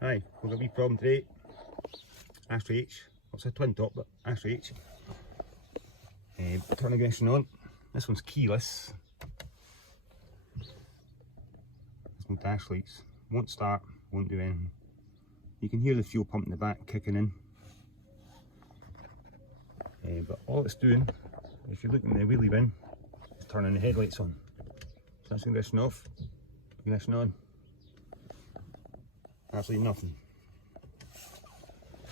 Aye, we've got a wee problem today. Astra H, it's a twin top, but Astra H. Turn ignition on. This one's keyless. There's no dash lights. Won't start, won't do anything. You can hear the fuel pump in the back kicking in. But all it's doing, if you look in the wheelie bin, is turning the headlights on. So that's ignition off, ignition on. Absolutely nothing.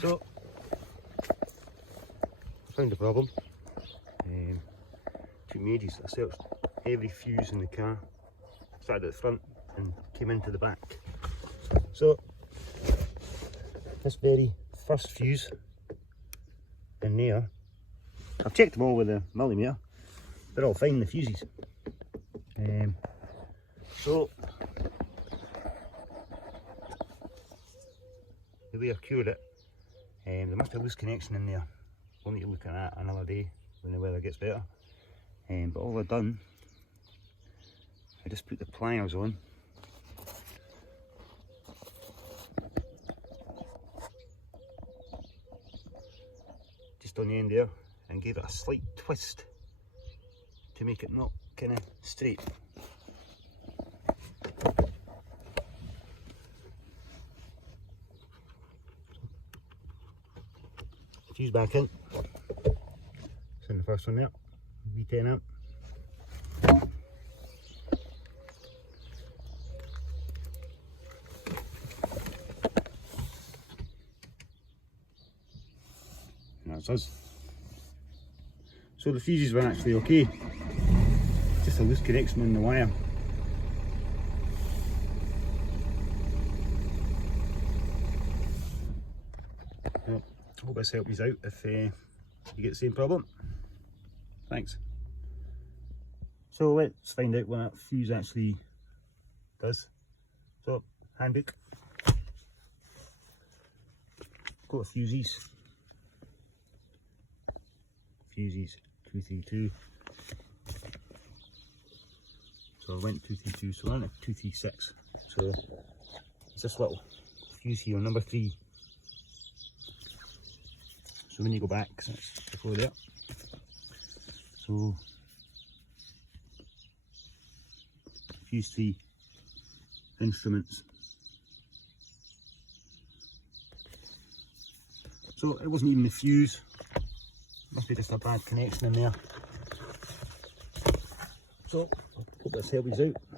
So, I found the problem. Took me ages. I searched every fuse in the car, started at the front and came into the back. So, this very first fuse in there, I've checked them all with a millimeter, they're all fine, the fuses. So, the way I've cured it, there must be a loose connection in there. We'll need to look at that another day when the weather gets better. But all I've done, I just put the pliers on. Just on the end there, and gave it a slight twist to make it not kind of straight. Fuse back in. It's in the first one there, V10 out. And that's us. So the fuses were actually okay, just a loose connection in the wire. Well, I hope this helps you out if you get the same problem. Thanks. So let's find out what that fuse actually does. So, handbook. Got the fuses. Fuses 232. So I went 232, so I went at 236. So it's this little fuse here, number 3. So when you go back, so it's before there. So fuse 3, instruments. So it wasn't even the fuse. Must be just a bad connection in there. So, hope this helps you out.